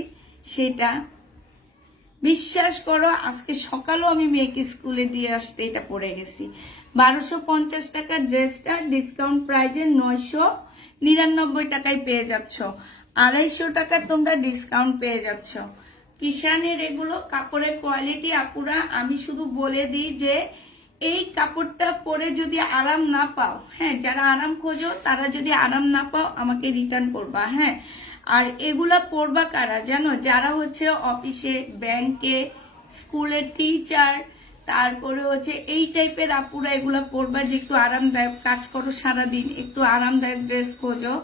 সেটা, বিশ্বাস করো আজকে সকালেও আমি মেয়েকে স্কুলে দিয়ে আসতে এটা পরে গেছি। 1250 টাকার ড্রেসটা ডিসকাউন্ট প্রাইজে 999 টাকায় পেয়ে যাচ্ছ, 250 টাকার তোমরা ডিসকাউন্ট পেয়ে যাচ্ছ। কিষানের এগুলো কাপড়ের কোয়ালিটি আপুরা, আমি শুধু বলে দিই যে এই কাপড়টা পরে যদি আরাম না পাও, হ্যাঁ, যারা আরাম খোঁজো তারা যদি আরাম না পাও আমাকে রিটার্ন করবা। হ্যাঁ, আর এগুলা পরবা কারা জানো? যারা হচ্ছে অফিসে, ব্যাংকে, স্কুলের টিচার, তারপরে হচ্ছে এই টাইপের আপুরা এগুলা পরবা, যে একটু আরামদায়ক কাজ করো সারাদিন, একটু আরামদায়ক ড্রেস খোঁজো,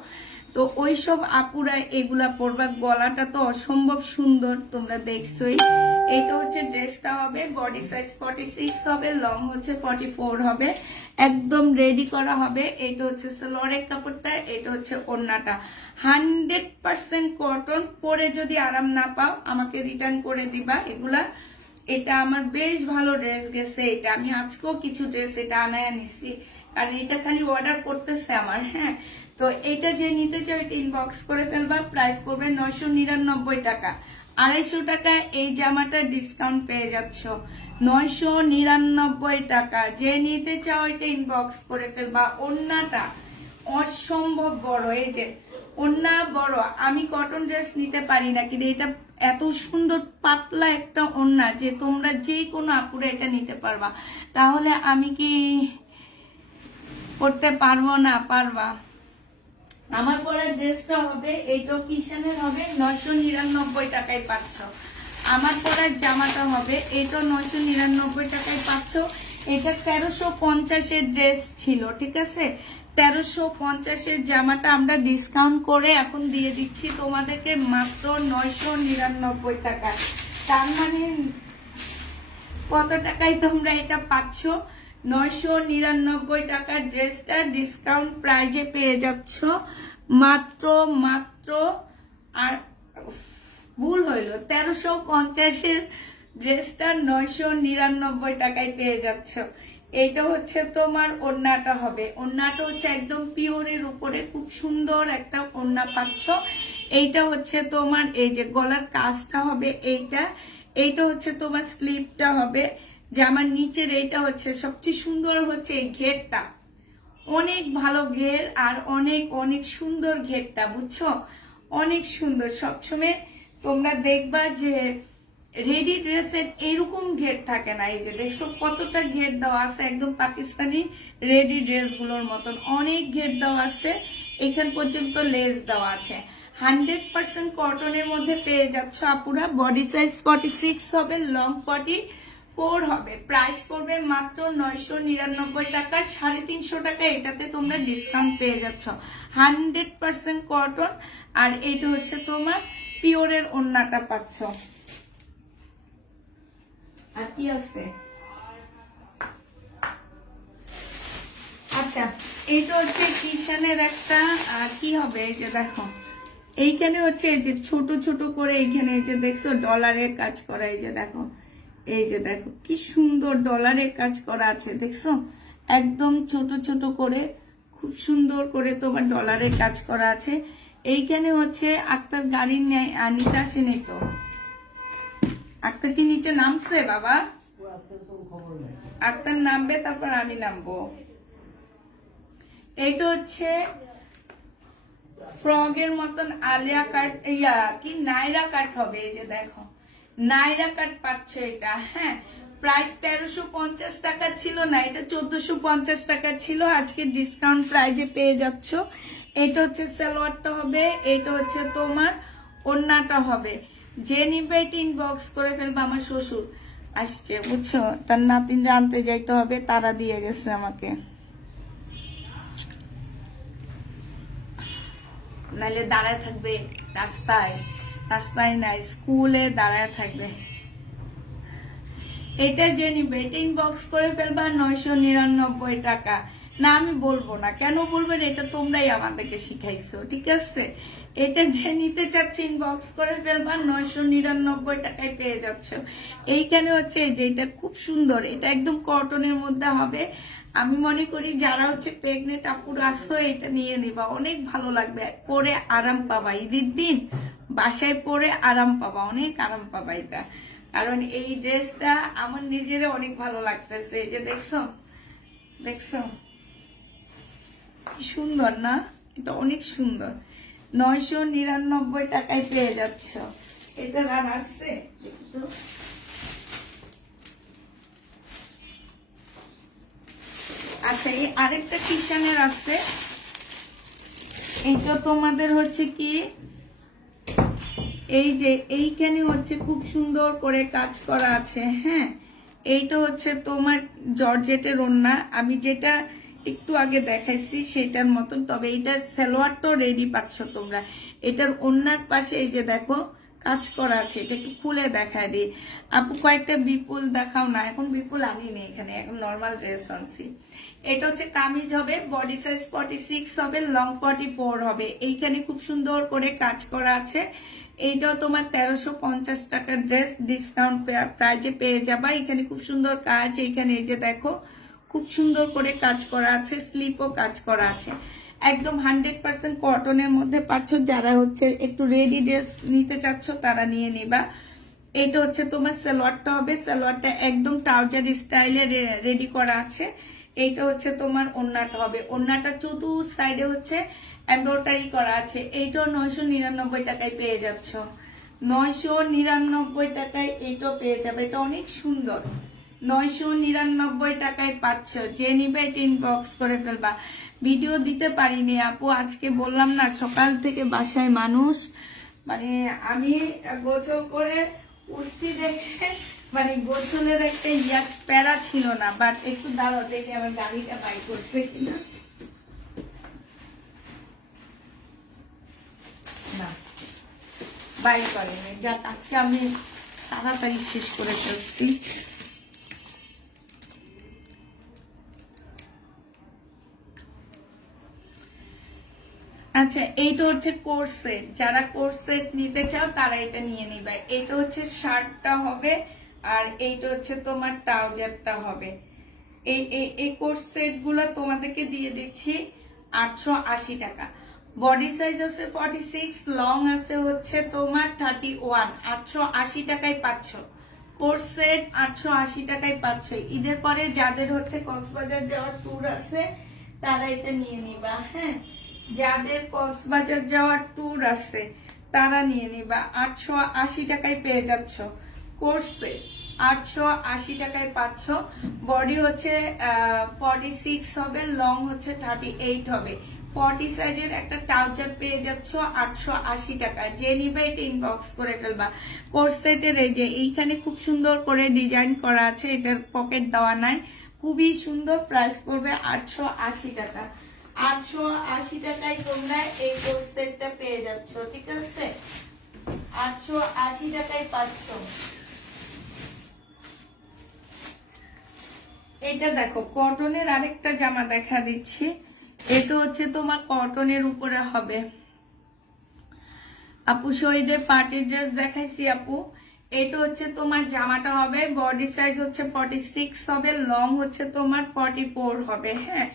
তো ওইসব আপুরা এগুলা পরবা। গলাটা তো অসম্ভব সুন্দর, তোমরা দেখছোই। এটা হচ্ছে ড্রেসটা হবে, বডি সাইজ 46 হবে, লং হচ্ছে 44 হবে, একদম রেডি করা হবে। এটা হচ্ছে সালোয়ারের কাপড়টা, এটা হচ্ছে ওড়নাটা, 100% কটন। পরে যদি আরাম না পাও আমাকে রিটার্ন করে দিবা। এগুলা এটা আমার বেশ ভালো ড্রেস গেছে, এটা আমি আজকেও কিছু ড্রেস এটা আনায় নিছি, কারণ এটা খালি অর্ডার করতেছে আমার। হ্যাঁ, তো এটা যে নিতে চাও এটা ইনবক্স করে ফেলবা। প্রাইস পড়বে 999 টাকা। 250 টাকা এই জামাটা ডিসকাউন্ট পেয়ে যাচ্ছ, 999 টাকা। যে নিতে চাও এটা ইনবক্স করে ফেলবা। ওড়নাটা অসম্ভব বড়, এই যে ওড়না বড়। আমি কটন ড্রেস নিতে পারি না, কিন্তু এটা এত সুন্দর পাতলা একটা ওড়না যে তোমরা যে কোনো আপুরা এটা নিতে পারবা। তাহলে আমি কি করতে পারবো না? পারবা। আমার পরের ড্রেসটা হবে এইটা কিষানের হবে, 999 টাকায় পাচ্ছ। আমার পরের জামাটা হবে এটা 999 টাকায় পাচ্ছ। এটা 1350-এর ড্রেস ছিল, ঠিক আছে? 1350-এর জামাটা আমরা ডিসকাউন্ট করে এখন দিয়ে দিচ্ছি তোমাদেরকে মাত্র 999 টাকা। তার মানে কত টাকায় তোমরা এটা পাচ্ছ? 999 টাকার ড্রেসটা ডিসকাউন্ট প্রাইজে পেয়ে যাচ্ছ মাত্র আর ভুল হইল, 1350-এর ড্রেসটা 999 টাকায় পেয়ে যাচ্ছ। এইটা হচ্ছে তোমার ওড়নাটা হবে, ওড়নাটা হচ্ছে একদম পিওরের উপরে খুব সুন্দর একটা ওড়না পাচ্ছ। এইটা হচ্ছে তোমার এই যে গলার কাজটা হবে, এইটা হচ্ছে তোমার স্লিভটা হবে। জামার নিচের এইটা হচ্ছে সবচেয়ে সুন্দর হচ্ছে এই ঘেরটা, অনেক ভালো ঘের আর অনেক অনেক সুন্দর ঘেরটা, বুঝছো? অনেক সুন্দর। সবসময় তোমরা দেখবা যে রেডি ড্রেসের এরকম ঘের থাকে না। এই যে দেখছো কতটা ঘের দেওয়া আছে, একদম পাকিস্তানি রেডি ড্রেসগুলোর মতন অনেক ঘের দেওয়া আছে। এখান পর্যন্ত লেস দেওয়া আছে। 100% কটনের মধ্যে পেয়ে যাচ্ছ আপুরা। বডি সাইজ 46 হবে, লং 44 হবে। প্রাইস পড়বে মাত্র 999 টাকা। 350 টাকা এটাতে তোমরা ডিসকাউন্ট পেয়ে যাচ্ছ। 100% কটন। আর এটা হচ্ছে তোমার পিওরের ওড়নাটা পাচ্ছ। আর কি আছে? আচ্ছা, এইটা হচ্ছে কিষানের একটা কি হবে, এই যে দেখো এইখানে হচ্ছে এই যে ছোট ছোট করে এইখানে এই যে দেখছো ডলারের কাজ করা, এই যে দেখো, এই যে দেখো কি সুন্দর ডলারের কাজ করা আছে, দেখছো? একদম ছোট ছোট করে খুব সুন্দর করে তোমার ডলারের কাজ করা আছে। এইখানে হচ্ছে আক্তার গাড়ির নিতে আসেনি তো? আক্তার কি নিচে নামছে বাবা? আক্তার নামবে, তারপর আমি নামবো। এইটা হচ্ছে ফ্রগের মতন আলিয়া কাট, কি নাইরা কাট হবে। এই যে দেখো নাইরা কাট পাচ্ছ এটা। হ্যাঁ, প্রাইস 1350 টাকা ছিল না, এটা 1450 টাকা ছিল। আজকে ডিসকাউন্ট প্রাইজে পেয়ে যাচ্ছ। এটা হচ্ছে সালোয়ারটা হবে, এটা হচ্ছে তোমার ওড়নাটা হবে। যে নিবে এটা ইনবক্স করে ফেলবে। আমার শ্বশুর আসছে, বুঝছো? তার নাতিন জানতে যাইতে হবে, তারা দিয়ে গেছে আমাকে, নাইলে দাঁড়ায় থাকবে রাস্তায়, রাস্তায় নাই স্কুলে দাঁড়ায় থাকবে। এটা যে নিবে এটা ইনবক্স করে ফেলবা 999 টাকা। না আমি বলবো না, কেন বলবেন? এটা তোমরাই আমাদেরকে শিখাইছো, ঠিক আছে? এটা যে নিতে চাচ্ছে ইনবক্স করে ফেলবা, 999 টাকায় পেয়ে যাচ্ছ। এইখানে হচ্ছে যে এটা খুব সুন্দর, এটা একদম কটনের মধ্যে হবে। আমি মনে করি যারা হচ্ছে প্রেগনেন্ট আপুরা আসো এটা নিয়ে নিবা, অনেক ভালো লাগবে, পরে আরাম পাবা। ঈদের দিন বাসায় পরে আরাম পাবা, অনেক আরাম পাবা এটা। কারণ এই ড্রেসটা আমার নিজেরও অনেক ভালো লাগতেছে। এই যে দেখছো, দেখছো কি সুন্দর না? এটা অনেক সুন্দর। 999 টাকায় পেয়ে যাচ্ছ। এটা আর আসছে দেখতো। আচ্ছা, এই আরেকটা কিষানের আছে, এটা তোমাদের হচ্ছে কি এই যে এইখানে হচ্ছে খুব সুন্দর করে কাজ করা আছে। হ্যাঁ, এইটা হচ্ছে তোমার জর্জেটের ওড়না, আমি যেটা একটু আগে দেখাইছি সেটার মতন, তবে এইটার সালোয়ারটাও রেডি পাচ্ছ তোমরা। এটার ওড়নার পাশে এই যে দেখো কাজ করা আছে, এটা একটু খুলে দেখায় দিই। আপু কয়েকটা বিপুল দেখাও না, এখন বিপুল আনিনি এখানে, এখন নর্মাল ড্রেস আনছি। এটা হচ্ছে কামিজ হবে, বডি সাইজ 46 হবে, লং 44 হবে। এইখানে খুব সুন্দর করে কাজ করা আছে। এইটাও তোমার 1350 টাকার ড্রেস, ডিসকাউন্ট প্রাইজে পেয়ে যাবা। এখানে খুব সুন্দর কাজ, এইখানে এই যে দেখো খুব সুন্দর করে কাজ করা আছে, স্লিপও কাজ করা আছে, একদম 100% কটনের মধ্যে পাচ্ছ। যারা হচ্ছে একটু রেডি ড্রেস নিতে চাচ্ছ তারা নিয়ে নিবা। এটা হচ্ছে তোমার সালোয়ারটা হবে, সালোয়ারটা একদম ট্রাউজার স্টাইলে রেডি করা আছে। এইটা হচ্ছে তোমার ওড়নাটা হবে, ওড়নাটা চতুর্থ সাইডে হচ্ছে এমব্রয়ডারি করা আছে। এইটাও 999 টাকায় পেয়ে যাচ্ছ, 999 টাকায় এইটাও পেয়ে যাবে। এটা অনেক সুন্দর, 999 টাকায় পাচ্ছ। যে নিবে এটা ইনবক্স করে ফেলবা। ভিডিও দিতে পারিনি আপু, আজকে বললাম না সকাল থেকে বাসায় মানুষ, মানে আমি গোসল করে উঠছি দেখে মানে গোসলের একটা প্যারা ছিল না। বাট একটু দাঁড়াও দেখে আমার গাড়িটা বাই করছে কিনা। না, বাই করেনি, যাক আজকে আমি তাড়াতাড়ি শেষ করে ফেলছি। আচ্ছা, এইটা হচ্ছে কোর্স সেট, যারা কোর্স সেট নিতে চাও তারা এটা নিয়ে নিবে। এটা হচ্ছে শার্টটা হবে, আর এইটা হচ্ছে তোমার ট্রাউজারটা হবে। এই কোর্স সেট গুলো তোমাদেরকে দিয়ে দিচ্ছি 880 টাকা। বডি সাইজ আছে 46, লং আছে হচ্ছে তোমার 31, 880 টাকায় পাচ্ছ। কোর্স সেট 880 টাকায় পাচ্ছ। ঈদের পরে যাদের হচ্ছে কক্সবাজার যাওয়ার ট্যুর আছে তারা এটা নিয়ে নিবা। হ্যাঁ, যাদের কক্সবাজার যাওয়ার ট্যুর আছে তারা নিয়ে নিবা। 880 টাকায় পেয়ে যাচ্ছ কোর্সে, 880 টাকায় পাচ্ছ। বডি হচ্ছে 46 হবে, লং হচ্ছে 38 হবে। 40 সাইজের একটা ট্রাউজার পেয়ে যাচ্ছ 880 টাকা। যে নিবে এটা ইনবক্স করে ফেলবা। কোর্স সেটের এই যে এইখানে খুব সুন্দর করে ডিজাইন করা আছে, এটার পকেট দেওয়া নাই, খুবই সুন্দর। প্রাইস পড়বে 880 টাকা। 880 টাকায় তোমরা এই কোর্স সেটটা পেয়ে যাচ্ছ, ঠিক আছে? 880 টাকায় পাচ্ছ। এটা দেখো কটনের আরেকটা জামা দেখা দিচ্ছি। এটা হচ্ছে তোমার কটনের উপরে হবে। আপু শহীদের পার্টি ড্রেস দেখাইছি আপু। এটা হচ্ছে তোমার জামাটা হবে, বডি সাইজ হচ্ছে 46 হবে, লং হচ্ছে তোমার 44 হবে। হ্যাঁ,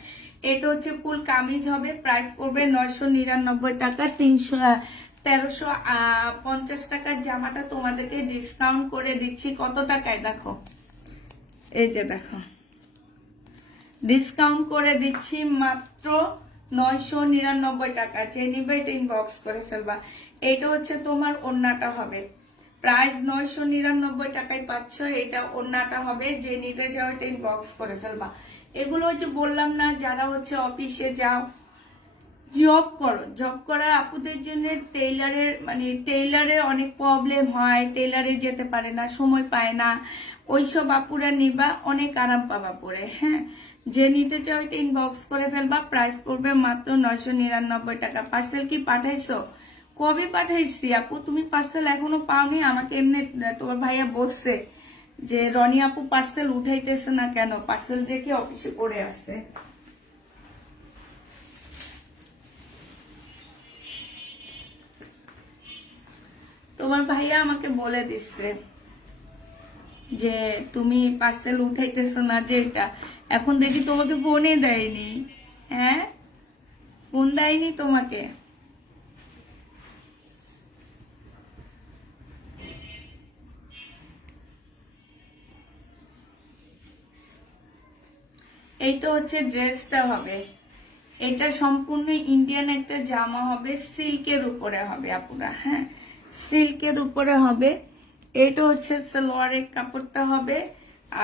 এটা হচ্ছে ফুল কামিজ হবে। প্রাইস পড়বে 999 টাকা। 1350 টাকার জামাটা তোমাদেরকে ডিসকাউন্ট করে দিচ্ছি কত টাকায় দেখো, এই যে দেখো ডিসকাউন্ট করে দিচ্ছি মাত্র 999 টাকা। যে নিবে এটা ইনবক্স করে ফেলবা। এটা হচ্ছে তোমার ওড়নাটা হবে, প্রাইস 999 টাকায় পাচ্ছ। এটা ওড়নাটা হবে, যে নিতে চাও এটা ইনবক্স করে ফেলবা। এগুলো হচ্ছে বললাম না, যারা হচ্ছে অফিসে যাও, জব করো, জব করা আপুদের জন্য টেইলারের অনেক প্রবলেম হয়, টেইলারে যেতে পারে না, সময় পায় না, ওইসব আপুরা নিবা, অনেক আরাম পাবা পরে। হ্যাঁ, যে নিতে চাও এটা ইনবক্স করে ফেলবা। প্রাইস পড়বে মাত্র 999 টাকা। পার্সেল কি পাঠাইছো? কবে পাঠাইছি আপু? তুমি পার্সেল এখনো পাওনি? আমাকে এমনি তোমার ভাইয়া বলছে যে রনি আপু পার্সেল উঠাইতেছে না কেন, পার্সেল দেখে অফিসে পড়ে আছে। তোমার ভাইয়া আমাকে বলে দিচ্ছে যে তুমি পার্সেল উঠাইতেছো না, যে এটা এখন দেখি তোমাকে ফোনে দেয়নি। হ্যাঁ, ফোন দেয়নি তোমাকে। এইটা হচ্ছে ড্রেসটা হবে, এটা সম্পূর্ণ ইন্ডিয়ান একটা জামা হবে, সিল্কের উপরে হবে আপুরা। হ্যাঁ, সিল্কের উপরে হবে। এইটা হচ্ছে সালোয়ারের কাপড়টা হবে,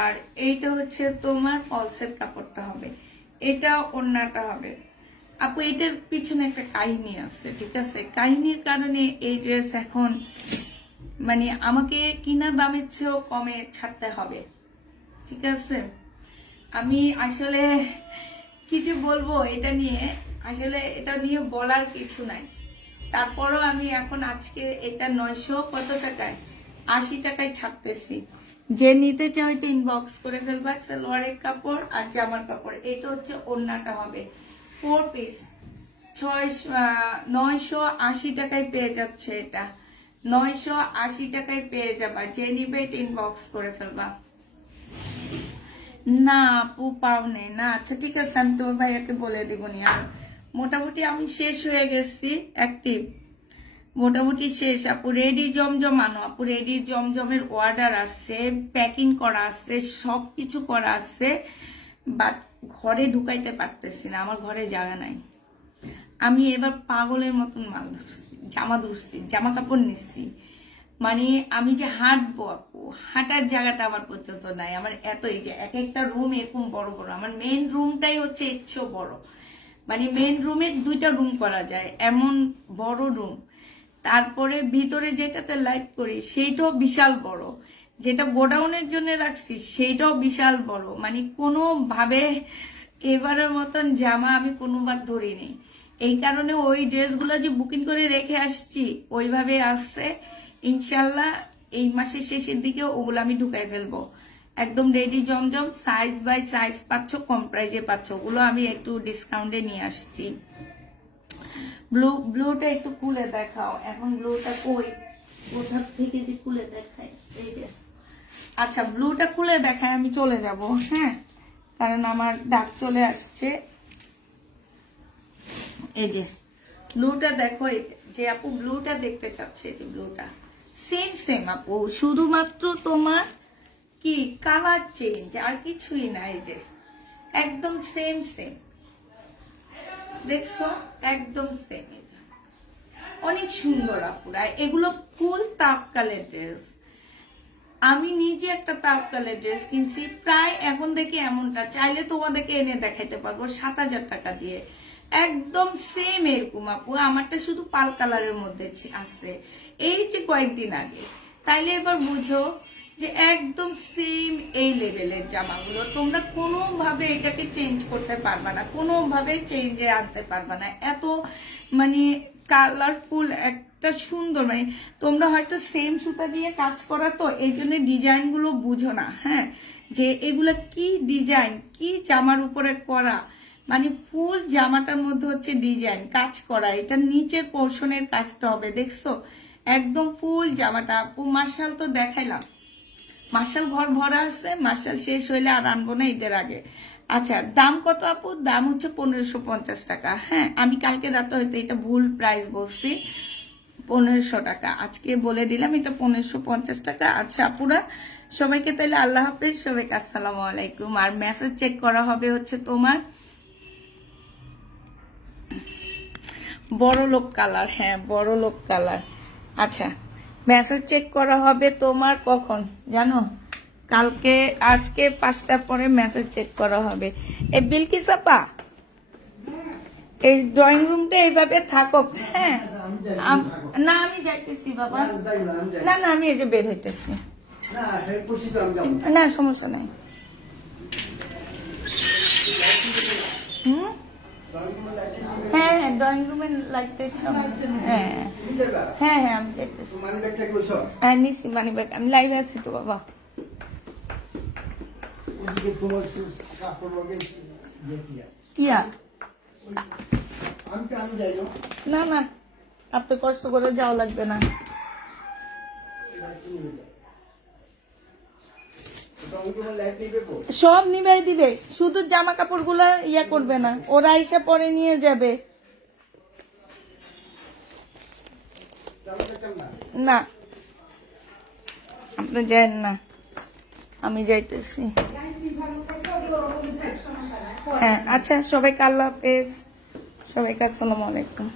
আর এইটা হচ্ছে তোমার ফলসের কাপড়টা হবে। এটা ওড়নাটা হবে। আপু এটার পিছনে একটা কাহিনী আছে, ঠিক আছে? কাহিনীর কারণে এই ড্রেস এখন মানে আমাকে কিনা দামের চেয়েও কমে ছাড়তে হবে, ঠিক আছে? আমি আসলে কিছু বলবো এটা নিয়ে, আসলে এটা নিয়ে বলার কিছু নাই। তারপরও আমি এখন আজকে এটা 900 কত টাকায় 80 টাকায় ছাড়তেছি। যে নিতে চাও এটা ইনবক্স করে ফেলবা। সালোয়ারের কাপড় আর জামার কাপড়, এটা হচ্ছে ওড়নাটা হবে 4 পিস 980 টাকায় পেয়ে যাচ্ছে। এটা 980 টাকায় পেয়ে যাবা। যে নিবে এটা ইনবক্স করে ফেলবা। না আপু পাও নেই না। আচ্ছা ঠিক আছে, আমি তোমার ভাইয়াকে বলে দিব নি। আর মোটামুটি আমি শেষ হয়ে গেছি অ্যাক্টিভ, মোটামুটি শেষ। আপু রেডি জমজম আনো। আপু রেডি জমজমের অর্ডার আছে, প্যাকিং করা আছে, সবকিছু করা আছে, বাট ঘরে ঢুকাইতে পারতেছি না, আমার ঘরে জায়গা নাই। আমি এবার পাগলের মতন মাল ধরছি, জামা কাপড় নিচ্ছি। মানে আমি যে হাঁটবো আপু, হাঁটার জায়গাটা আমার পর্যন্ত নাই। আমার এতই যে এক একটা রুম এরকম বড় বড়, আমার মেন রুমটাই হচ্ছে ইচ্ছেও বড়। মানে মেন রুমে 2টা রুম করা যায় এমন বড় রুম। তারপরে ভিতরে যেটাতে লাইভ করি সেইটাও বিশাল বড়, যেটা গোডাউনের জন্য রাখছি সেইটাও বিশাল বড়। মানে কোনো ভাবে এবারের মতন জামা আমি কোনোবার ধরিনি। এই কারণে ওই ড্রেসগুলো যে বুকিং করে রেখে আসছি ওইভাবে আসছে। ইনশাল্লাহ এই মাসের শেষের দিকে ওগুলো আমি ঢুকাই ফেলবো। একদম রেডি জমজম, সাইজ বাই সাইজ পাচ্ছ, কম প্রাইজে পাচ্ছ। ওগুলো আমি একটু ডিসকাউন্টে নিয়ে আসছি। ব্লুটা একটু খুলে দেখাও। এখন ব্লুটা কই, কোথা থেকে যে খুলে দেখাই, এই যে। আচ্ছা ব্লুটা খুলে দেখায় আমি চলে যাব, হ্যাঁ, কারণ আমার ডাক চলে আসছে। এই যে ব্লুটা দেখো, এই যে আপু ব্লুটা দেখতে চাচ্ছে, এই যে ব্লুটা সেম আপু, শুধুমাত্র তোমার কি কালার চেঞ্জ, আর কিছুই না। এই যে একদম সেম দেখছো, একদম সেম। অনেক সুন্দর আপুরা, এগুলো ফুল তাপকালের ড্রেস। আমি নিজে একটা তাপকালের ড্রেস কিনছি, প্রায় এখন দেখি এমনটা, চাইলে তোমাদেরকে এনে দেখাইতে পারবো 7000 টাকা দিয়ে। একদম সেম এরকম আপু, আমারটা শুধু পাল কালারের মধ্যে আছে, এই যে কয়েকদিন আগে। তাইলে এবার বুঝো যে একদম সেম এই লেভেলের জামাগুলো, তোমরা কোনোভাবে এটাকে চেঞ্জ করতে পারবা না, কোনোভাবে চেঞ্জে আনতে পারবা না। এত মানে কালারফুল একটা সুন্দর, মানে তোমরা হয়তো সেম সুতা দিয়ে কাজ করা তো এই জন্য ডিজাইন গুলো বুঝো না, হ্যাঁ, যে এগুলা কি ডিজাইন, কি জামার উপরে করা। মানে ফুল জামাটার মধ্যে হচ্ছে ডিজাইন কাজ করা, এটা নিচের পোর্শনের কাজটা হবে, দেখছো একদম ফুল জামাটা। আপু মার্শাল তো দেখাইলাম, মার্শাল ঘর ভরা আছে, মার্শাল শেষ হইলে আর আনবো না ঈদের আগে। আচ্ছা দাম কত আপু? দাম হচ্ছে 1550 টাকা। হ্যাঁ আমি কালকে রাতে হয়তো এটা ভুল প্রাইস বলছি, 1500 টাকা। আজকে বলে দিলাম এটা 1550 টাকা। আচ্ছা আপুরা সবাইকে তাহলে আল্লাহ হাফেজ, সবাইকে আসসালামু আলাইকুম। আর মেসেজ চেক করা হবে হচ্ছে তোমার বড় লোক কালার, হ্যাঁ বড় লোক কালার। আচ্ছা মেসেজ চেক করা হবে তোমার কখন জানো? কালকে, আজকে 5টার পরে মেসেজ চেক করা হবে। এই বিলকিস আপা এই ড্রয়িং রুমটা এইভাবে থাকুক, হ্যাঁ। না আমি যাইতেছি বাবা, না না আমি এই যে বের হইতেছি, না সমস্যা নাই। হ্যাঁ হ্যাঁ ড্রয়িং রুমের লাইট সব, হ্যাঁ হ্যাঁ হ্যাঁ আমি যাইতেছি। হ্যাঁ নিছি মানি ব্যাগ, আমি লাইভে আছি তো বাবা। কিয়া না না আপনি কষ্ট করে যাওয়া লাগবে না। সব নিবাই দিবে, শুধু জামা কাপড় গুলা ইয়া করবে না, ওরা এসে পরে নিয়ে যাবে। না আপনি যান না, আমি যাইতেছি। হ্যাঁ আচ্ছা সবাইকে আল্লাহ হাফেজ, সবাইকে আসসালামু আলাইকুম।